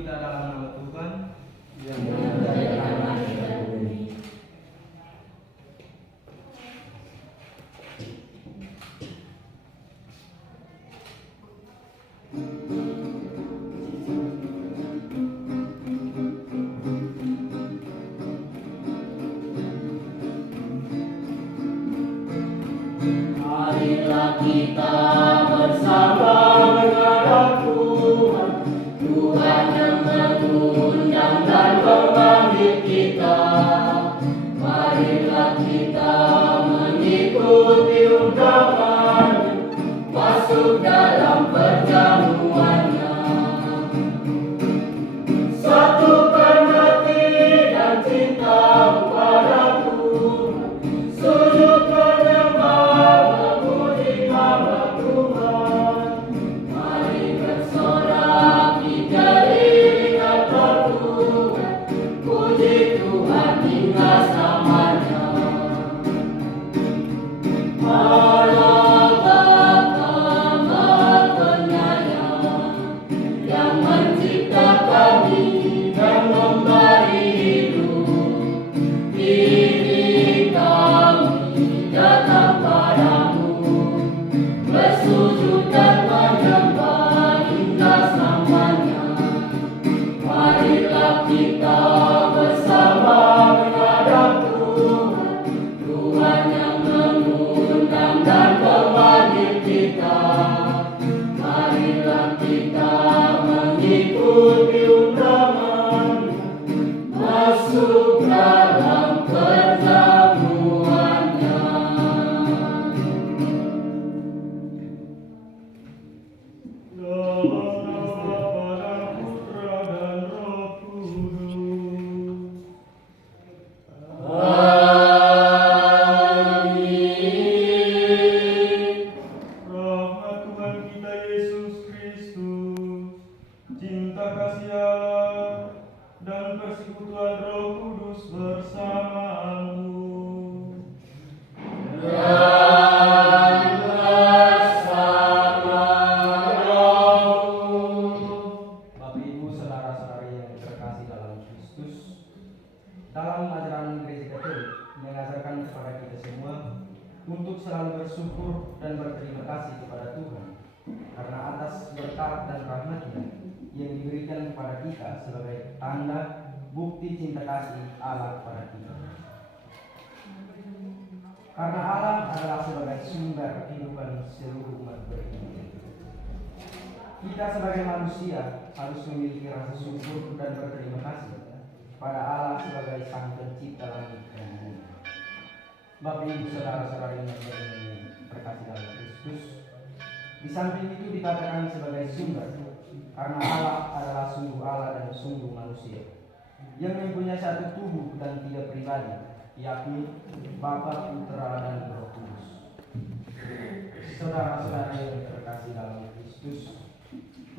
kita dalam nama Tuhan yang menjadikan langit dan bumi. Marilah kita bersama menghadap Tuhan, Tuhan yang mengundang dan memanggil kita. Marilah kita mengikuti undangannya, masuk dalam perjamuannya. Satukan hati dan cinta pada Tuhan, sujud menyembah memuji nama Tuhan. Mari bersorak dikelilingi kantor Tuhan, puji Tuhan hingga selamanya. Allah Bapa Maha Penyayang, yang mencipta kami dan memberi hidup, kini kami datang padamu, bersujud dan menyembah hingga selamanya. Marilah kita bersama menghadap Tuhan, Tuhan yang mengundang dan memanggil kita. Marilah kita mengikuti undangannya, masuk dalam perjamuannya. dalam nama Bapa dan Putra dan Roh Kudus. Amin. Rahmat Tuhan kita Yesus Kristus, cinta kasih Allah, dan persekutuan Roh Kudus bersamamu. Dan bersama rohmu. Bapak Ibu saudara-saudari yang terkasih dalam Kristus, dalam ajaran Gereja Katolik mengajarkan kepada kita semua untuk selalu bersyukur dan berterima kasih kepada Tuhan karena atas berkat dan rahmat-Nya yang diberikan kepada kita sebagai tanda bukti cinta kasih Allah kepada kita. Karena Allah adalah sebagai sumber kehidupan seluruh umat beriman. Kita sebagai manusia harus memiliki rasa syukur dan berterima kasih pada Allah sebagai Sang Pencipta langit dan bumi. Bapak Ibu saudara-saudari yang berkasih dalam Kristus, di samping itu dikatakan sebagai sumber karena Allah adalah sungguh Allah dan sungguh manusia yang mempunyai satu tubuh dan tiga pribadi, yakni Bapa, Putra, dan Roh Kudus. Saudara-saudari yang terkasih dalam Kristus,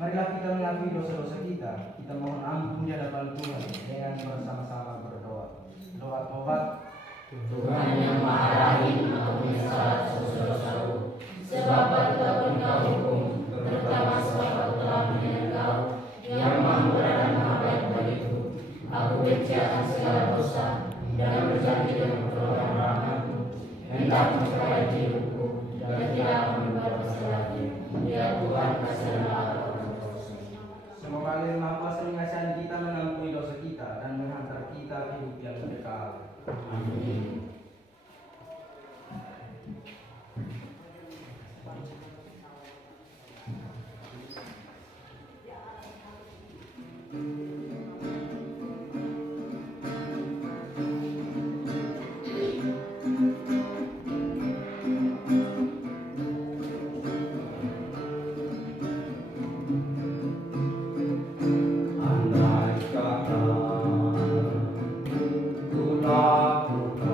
marilah kita mengakui dosa-dosa kita. Kita mohon ampun di hadapan Tuhan dengan bersama-sama berdoa. Doa tobat. Tuhan yang Maha Rahim, ampuni salah dosa-dosaku, sebab aku telah Engkau hukum, terutama sebab aku telah mengenal Engkau, yang mampu dan maha baik bagiku. Aku benci akan segala dosa, dan berjanji dengan pertolongan rahmat-Mu, hendak memperbaiki hidupku, dan tidak akan membuat dosa lagi. Ya Tuhan, kasihanlah aku. Semoga Allah Maha Kuasa mengasihi kita, mengampuni dosa kita, dan menghantar kita ke hidup yang kekal. Amin. Andai kata ku lakukan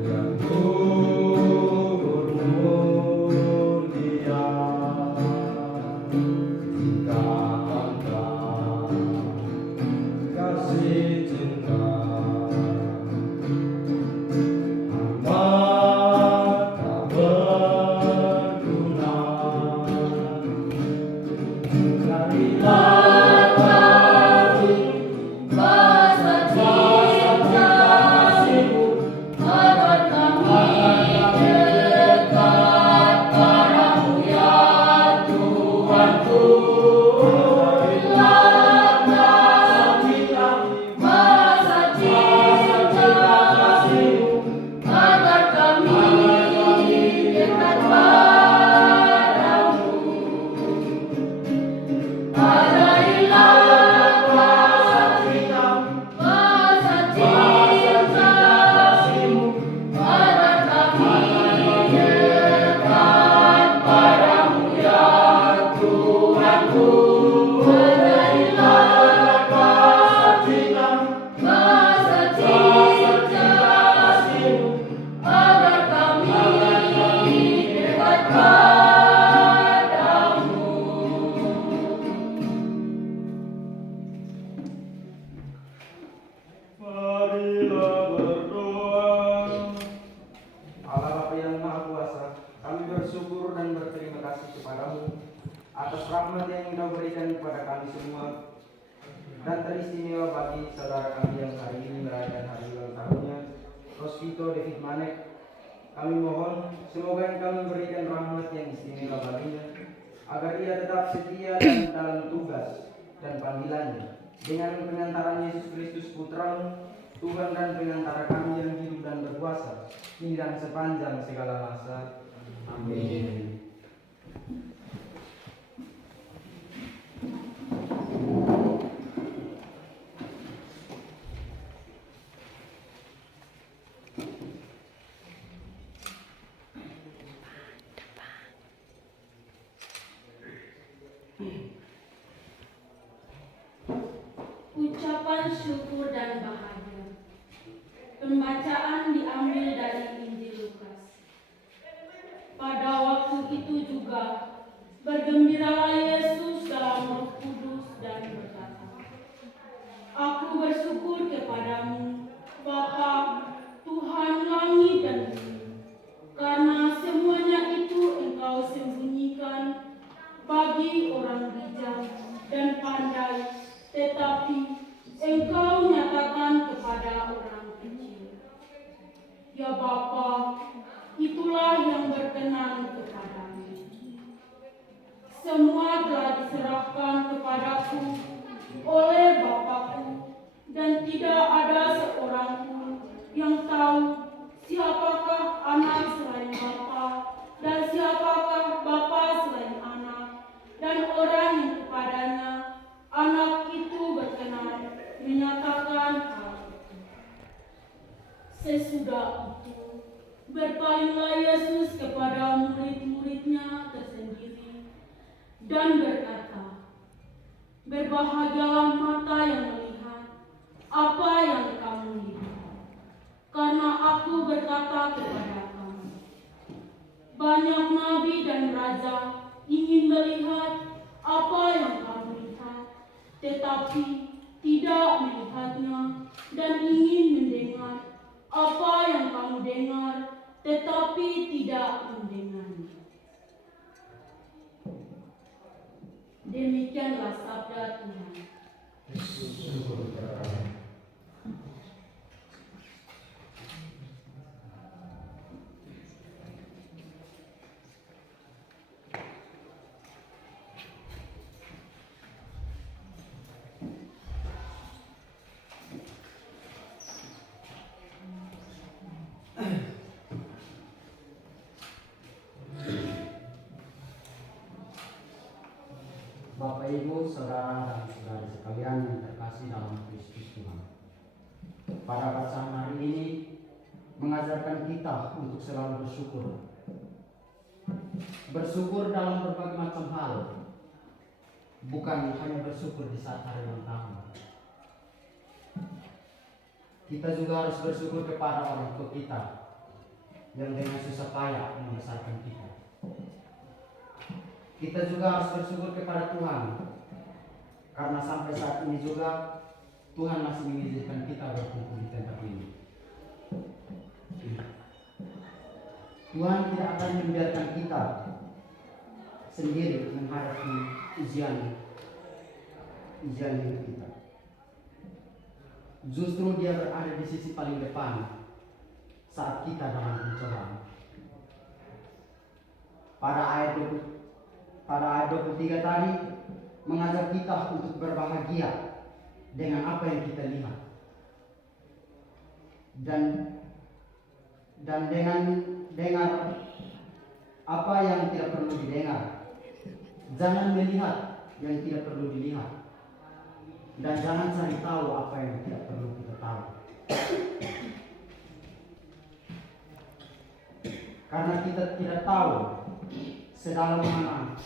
yang turun mulia, jika Marilah berdoa. Allah Bapa yang Maha Kuasa, kami bersyukur dan berterima kasih kepadamu atas rahmat yang Engkau berikan kepada kami semua, dan teristimewa bagi saudara kami yang hari ini merayakan hari ulang tahunnya, Rosvito David Manek. Kami mohon semoga Engkau memberikan rahmat yang istimewa baginya, agar ia tetap setia dan dalam tugas dan panggilannya, dengan pengantaran Yesus Kristus Putramu, Tuhan dan pengantara kami yang hidup dan berkuasa kini dan sepanjang segala masa. Amin. Ucapan syukur dan bahagia. Pembacaan diambil dari Injil Lukas. Pada waktu itu juga bergembiralah Yesus dalam Roh Kudus dan berkata, Aku bersyukur kepadamu, Bapa, Tuhan langit dan bumi, karena semuanya itu Engkau sembunyikan bagi orang bijak dan pandai, tetapi Engkau nyatakan kepada orang kecil. Ya Bapa, itulah yang berkenan kepadamu. Semua telah diserahkan kepadaku oleh Bapakku, dan tidak ada seorang pun yang tahu siapakah anak selain Bapa, dan siapakah Bapa selain anak, dan orang yang kepadanya anak itu berkenan menyatakan hal itu. Sesudah itu, berpalinglah Yesus kepada murid-muridnya tersendiri dan berkata, Berbahagialah mata yang melihat apa yang kamu lihat, karena aku berkata kepada kamu, banyak nabi dan raja ingin melihat apa yang kamu lihat, tetapi tidak melihatnya, dan ingin mendengar apa yang kamu dengar, tetapi tidak mendengarnya. Demikianlah sabda Tuhan. Bapak, Ibu, Saudara, dan saudari sekalian yang terkasih dalam Kristus Tuhan. Pada bacaan hari ini mengajarkan kita untuk selalu bersyukur. Bersyukur dalam berbagai macam hal, bukan hanya bersyukur di saat hari ulang tahun. Kita juga harus bersyukur kepada orang tua kita yang dengan susah payah membesarkan kita. Kita juga harus bersyukur kepada Tuhan, karena sampai saat ini juga Tuhan masih mengizinkan kita berkumpul di tempat ini. Tuhan tidak akan membiarkan kita sendiri menghadapi ujian ujian hidup kita. Justru Dia berada di sisi paling depan saat kita dalam pencobaan. Pada ayat 23 tadi mengajak kita untuk berbahagia dengan apa yang kita lihat. Dan dengan dengar apa yang tidak perlu didengar. Jangan melihat yang tidak perlu dilihat. Dan jangan cari tahu apa yang tidak perlu kita tahu. Karena kita tidak tahu sedalam mana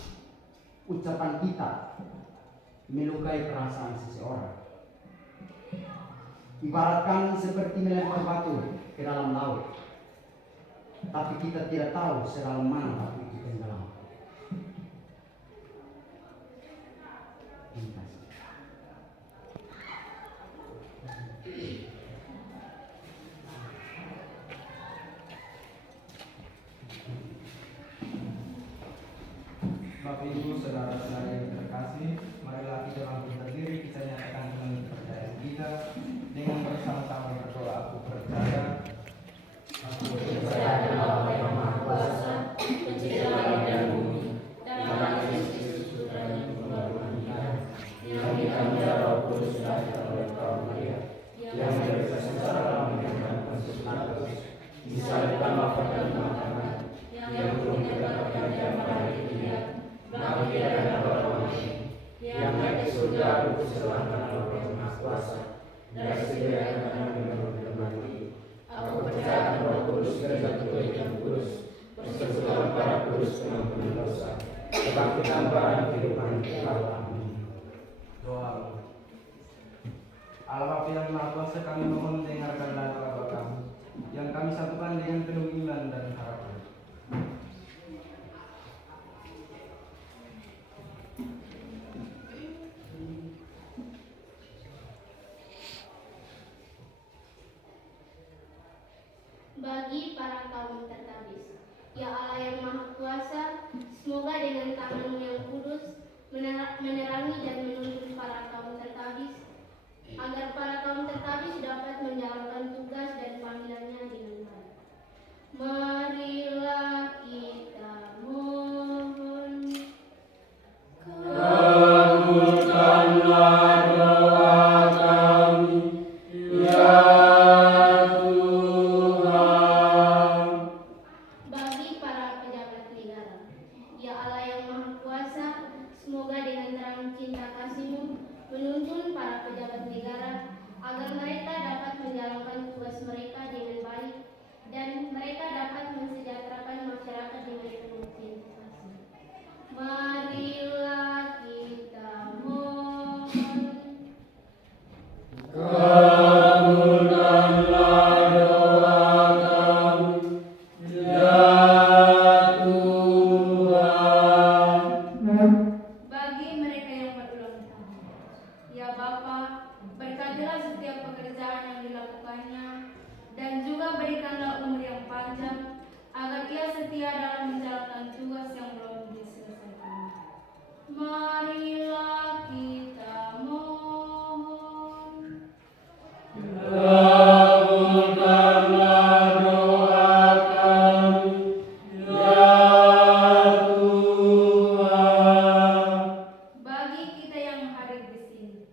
ucapan kita melukai perasaan seseorang. Ibaratkan seperti melempar batu ke dalam laut, tapi kita tidak tahu sedalam mana batu itu tenggelam. Terima kasih. Bapak Ibu, saudara-saudara yang terkasih, marilah kita bangkit berdiri, kita nyatakan iman kepercayaan kita dengan bersama-sama berdoa. Aku percaya. Aku Percaya dalam Bapa yang Maha Kuasa, Pencipta langit dan bumi, dan dalam Kristus Putranya yang Tuhan kita, yang dikandung Roh Kudus dan oleh kaum Maria, yang menderita secara dalam dan Pontius Pilatus, disalibkan, wafat dan dimakamkan, yang turunnya pada jam hari ketiga, bangkit dari antara mati, yang naik ke surga duduk sebelah kanan Allah yang Maha Kuasa, dari segala kanan menurut dan mati. Aku percaya Roh Kudus, Gereja Katolik yang kudus, persekutuan para kudus, pengampunan dosa, kebangkitan para kehidupan kekal. Amin. Doa. Allah Bapa yang Maha Kuasa, kami mohon dengarkanlah doa kami yang kami satukan dengan penuh iman dan harapan. Bagi para kaum tertabis, ya Allah yang Maha Kuasa, semoga dengan tangan-Mu yang kudus menerangi dan menuntun para kaum tertabis, agar para kaum tertabis dapat menjalankan tugas dan panggilannya dengan baik. Marilah kita mohon. Kabulkanlah doa kami, ya Bagi para pejabat negara, ya Allah yang Maha Kuasa, semoga dengan terang cinta kasih-Mu menuntun para pejabat negara agar mereka dapat menjalankan tugas mereka dengan baik dan mereka dapat mensejahterakan masyarakat dengan penuh cinta kasih. Marilah kita mohon. kabulkanlah doa kami, ya Tuhan. Bagi mereka yang berulang tahun, ya Bapa, berkatilah setiap pekerjaan yang dilakukannya, dan juga berikanlah umur yang panjang, agar ia setia dalam menjalankan tugas yang belum diselesaikan. Marilah kita mohon. Kabulkanlah doa kami, ya Tuhan. Bagi kita yang hadir di sini,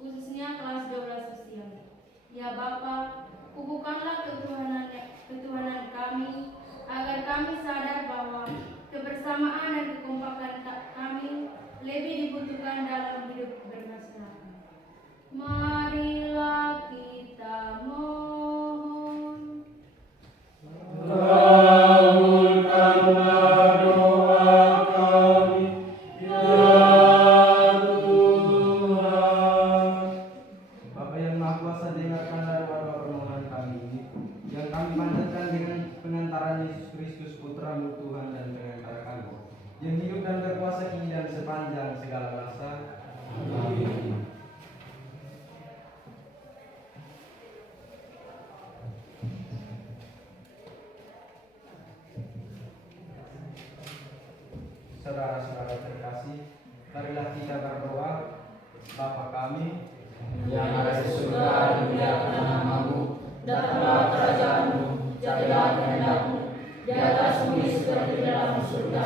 khususnya kelas 12 usia, ya Bapa, kukuhkanlah ketuhanan kami, agar kami sadar bahwa kebersamaan dan kekompakan kami lebih dibutuhkan dalam hidup bermasyarakat. Marilah kita mohon. Kabulkanlah doa kami, ya Tuhan. Bapa yang Maha Kuasa, dengarkanlah doa-doa permohonan kami yang kami panjatkan dengan pengantaran Yesus Kristus, Putra-Mu Tuhan dan pengantara kami, yang hidup dan berkuasa kini dan sepanjang segala masa. Amin. Saudara-saudara terkasih, marilah kita berdoa. Bapa kami yang ada di surga, dimuliakan namamu, datanglah kerajaanmu, jadilah kehendakmu di atas bumi seperti di dalam surga.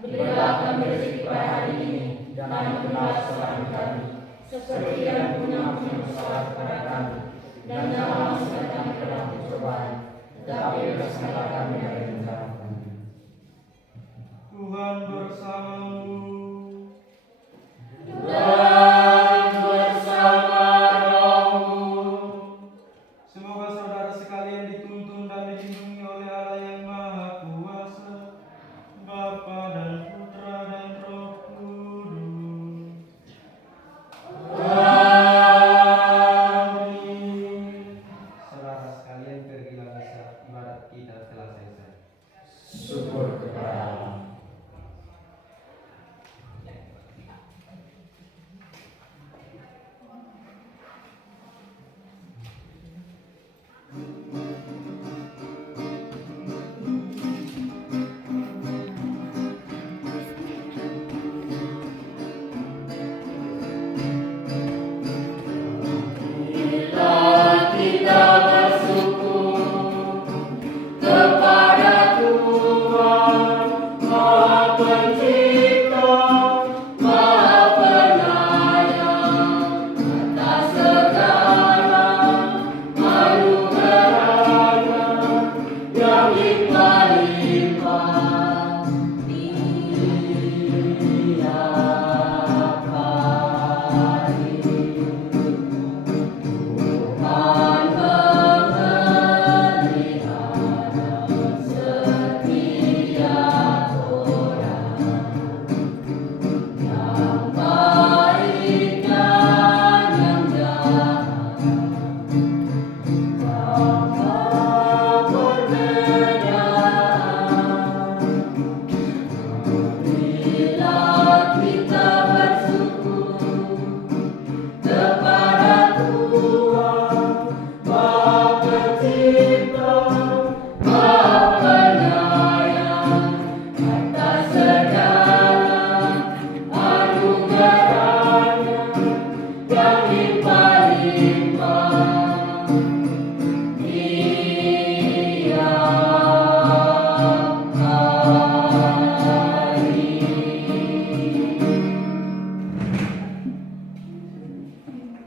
Berilah kami rezeki pada hari ini, dan ampunilah kesalahan kami, seperti yang mengampuni kesalahan kepada kami, dan jangan masukkan kami ke dalam pencobaan, tetapi bebaskanlah kami dari bencana. Tuhan bersamamu.